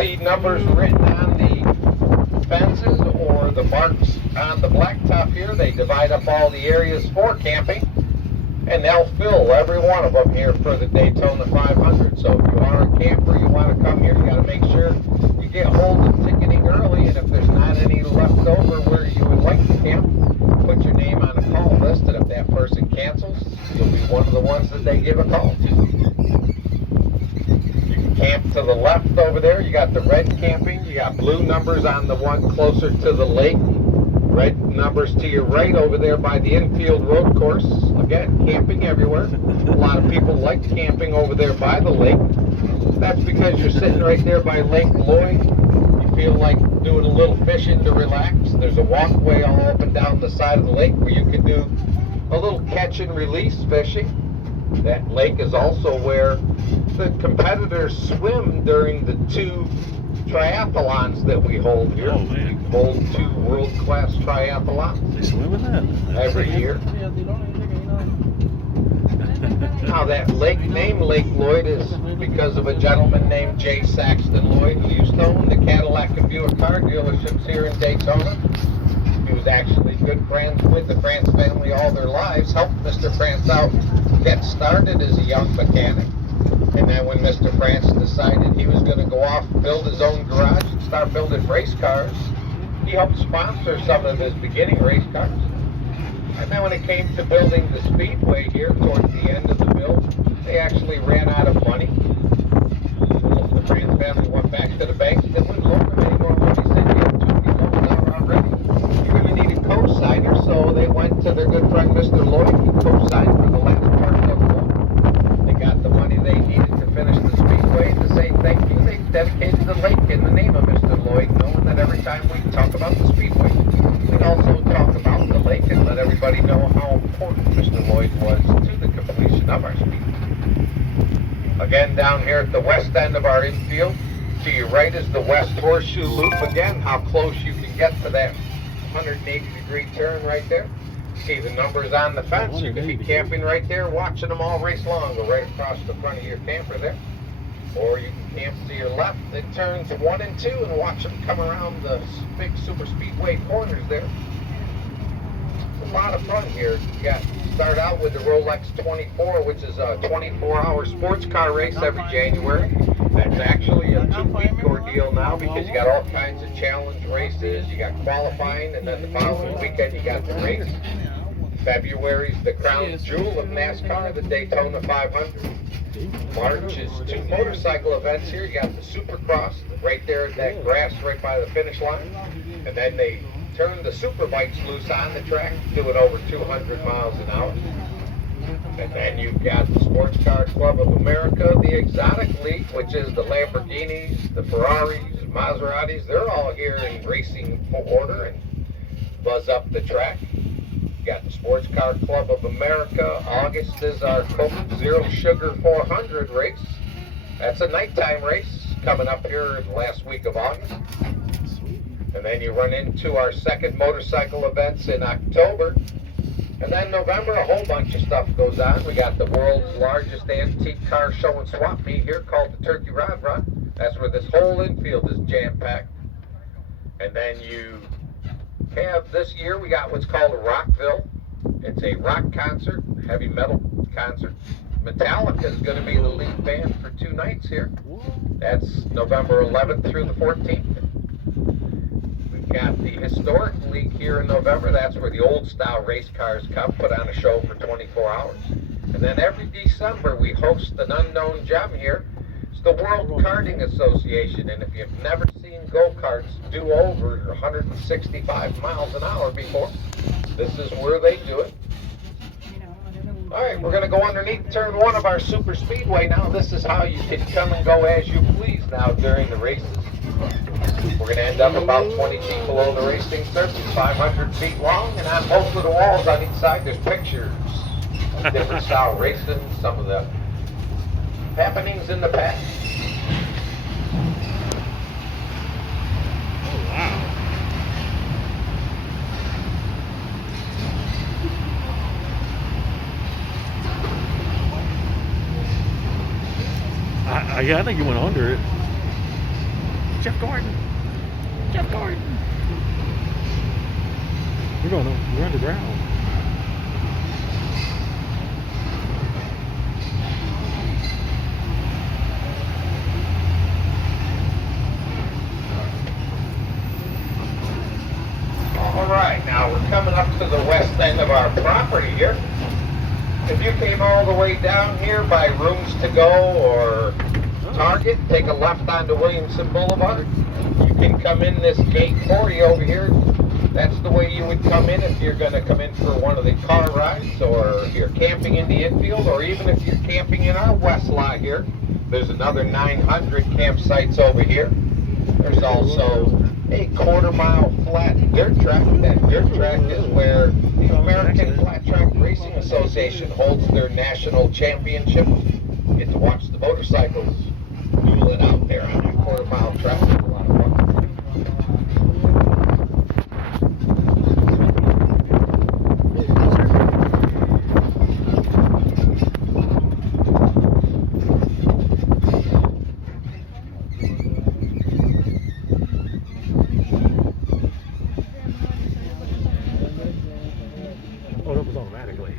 see numbers written on the fences or the marks on the blacktop here. They divide up all the areas for camping, and they'll fill every one of them here for the Daytona 500. So if you are a camper, you want to come here, you got to make sure you get hold of ticketing early, and if there's not any left over where you would like to camp, put your name on a call list, and if that person cancels, you'll be one of the ones that they give a call to. You can camp to the left over there. You got the red camping. You got blue numbers on the one closer to the lake. Red numbers to your right over there by the infield road course. Again, camping everywhere. A lot of people like camping over there by the lake. That's because you're sitting right there by Lake Lloyd. You feel like doing a little fishing to relax. There's a walkway all up and down the side of the lake where you can do a little catch and release fishing. That lake is also where the competitors swim during the 2 triathlons that we hold here. Oh, man. We hold 2 world-class triathlons. They swim in that? Every year. Now that lake named Lake Lloyd is because of a gentleman named J. Saxton Lloyd who used to own the Cadillac and Buick car dealerships here in Daytona. He was actually good friends with the France family all their lives, helped Mr. France out get started as a young mechanic. And then when Mr. France decided he was going to go off and build his own garage and start building race cars, he helped sponsor some of his beginning race cars. And then when it came to building the Speedway here towards the end of the build, they actually ran out of money. So the France family went back to the bank and wouldn't loan them any more money. Said, you have too many loans out already. You're going to need a co-signer. So they went to their good friend Mr. Lloyd and co-signed for the last part of the loan. They got the money they needed to finish the Speedway. To say thank you, they dedicated the lake in the name of Mr. Lloyd, knowing that every time we talk about the Speedway, we also talk about the lake and let everybody know how important Mr. Lloyd was to the completion of our Speedway. Again, down here at the west end of our infield, to your right is the West Horseshoe Loop. Again, how close you can get to that 180-degree turn right there. See the numbers on the fence. You can be camping right there, watching them all race long. Go right across the front of your camper there. Or you can camp to your left at turns 1 and 2 and watch them come around the big super speedway corners there. It's a lot of fun here. You got start out with the Rolex 24, which is a 24-hour sports car race every January. That's actually a 2-week ordeal now because you got all kinds of challenge races. You got qualifying, and then the following weekend you got the race. February's the crown jewel of NASCAR, the Daytona 500. March is 2 motorcycle events here. You got the Supercross right there at that grass right by the finish line. And then they turn the super bikes loose on the track, doing over 200 miles an hour. And then you've got the Sports Car Club of America, the Exotic League, which is the Lamborghinis, the Ferraris, Maseratis. They're all here in racing order and buzz up the track. You got the Sports Car Club of America. August is our Coke Zero Sugar 400 race. That's a nighttime race coming up here in the last week of August. And then you run into our second motorcycle events in October. And then November, a whole bunch of stuff goes on. We got the world's largest antique car show and swap meet here called the Turkey Rod Run. That's where this whole infield is jam-packed. And then you have this year, we got what's called a Rockville. It's a rock concert, heavy metal concert. Metallica is going to be the lead band for 2 nights here. That's November 11th through the 14th. We've got the Historic League here in November. That's where the old style race cars come, put on a show for 24 hours. And then every December we host an unknown gem here. It's the World Karting Association, and if you've never seen go-karts do over 165 miles an hour before, this is where they do it. All right, we're going to go underneath turn 1 of our super speedway now. This is how you can come and go as you please now during the races. We're going to end up about 20 feet below the racing surface, 500 feet long, and on most of the walls on each side there's pictures of different style racing, some of the happenings in the past. Oh, wow. I think you went under it. Jeff Gordon. Jeff Gordon. We're underground. All right, now we're coming up to the west end of our property here. If you came all the way down here by Rooms to Go or Target, take a left onto Williamson Boulevard. You can come in this gate 40 over here. That's the way you would come in if you're going to come in for one of the car rides, or if you're camping in the infield, or even if you're camping in our west lot here. There's another 900 campsites over here. There's also a quarter-mile flat dirt track. That dirt track is where the American Flat Track Racing Association holds their national championship. You get to watch the motorcycles duel it out there on that quarter-mile track. It's a lot of fun. Oh, that was automatically.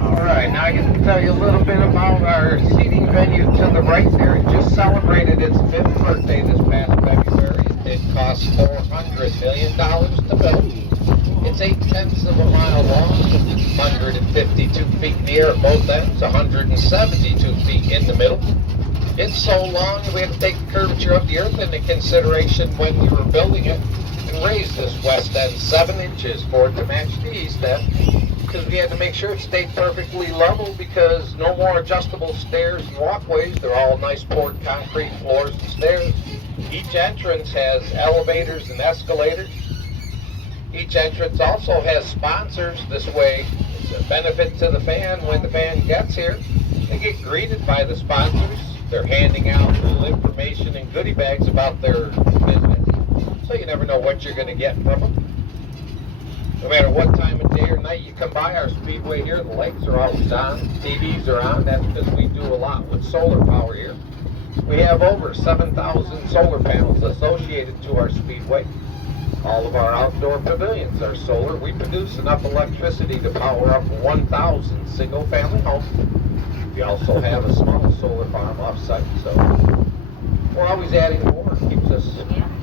Alright, now I get to tell you a little bit about our seating venue to the right there. It just celebrated its 5th birthday this past February. It cost $400 million to build. It's 8/10 of a mile long, 152 feet in the air at both ends, 172 feet in the middle. It's so long we had to take the curvature of the earth into consideration when we were building it and raise this west end 7 inches for it to match the east end, because we had to make sure it stayed perfectly level, because no more adjustable stairs and walkways. They're all nice poured concrete floors and stairs. Each entrance has elevators and escalators. Each entrance also has sponsors. This way, it's a benefit to the fan when the fan gets here. They get greeted by the sponsors. They're handing out little information and goodie bags about their business, so you never know what you're going to get from them. No matter what time of day or night you come by our Speedway here, the lights are always on, TVs are on. That's because we do a lot with solar power here. We have over 7,000 solar panels associated to our Speedway. All of our outdoor pavilions are solar. We produce enough electricity to power up 1,000 single-family homes. We also have a small solar farm off-site, so we're always adding more. It keeps us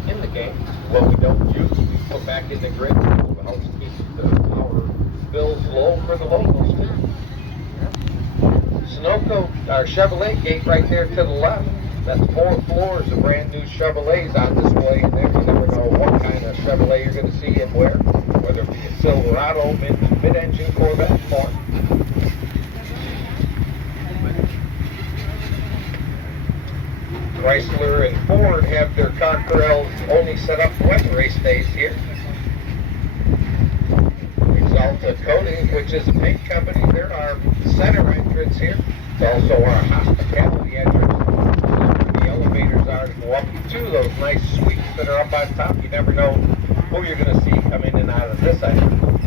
in the game. What we don't use, we put back in the grid. It helps keep the power bills low for the locals, too. Sunoco, our Chevrolet gate right there to the left. That's 4 floors of brand new Chevrolets on display in there. You never know what kind of Chevrolet you're going to see and where, whether it be a Silverado, mid-engine Corvette, or Chrysler and Ford have their car corrals only set up when race days here. Exalta Coatings, which is a paint company, they're our center entrance here. It's also our hospitality entrance. The elevators are to go up to those nice suites that are up on top. You never know who you're going to see come in and out of this entrance.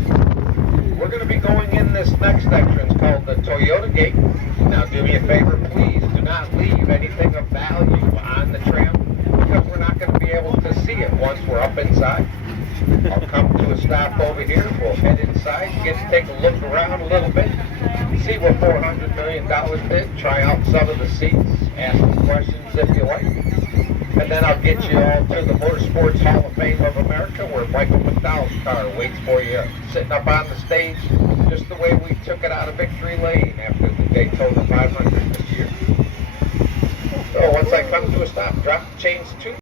We're going to be going in this next entrance called the Toyota Gate. Now do me a favor, please do not leave anything of value on the tram, because we're not going to be able to see it once we're up inside. I'll come to a stop over here. We'll head inside, get to take a look around a little bit, see what $400 million did, try out some of the seats, ask some questions if you like. And then I'll get you all to the Motorsports Hall of Fame of America, where Michael McDowell's car waits for you, sitting up on the stage, just the way we took it out of Victory Lane after the Daytona 500 this year. So once I come to a stop, drop the chains to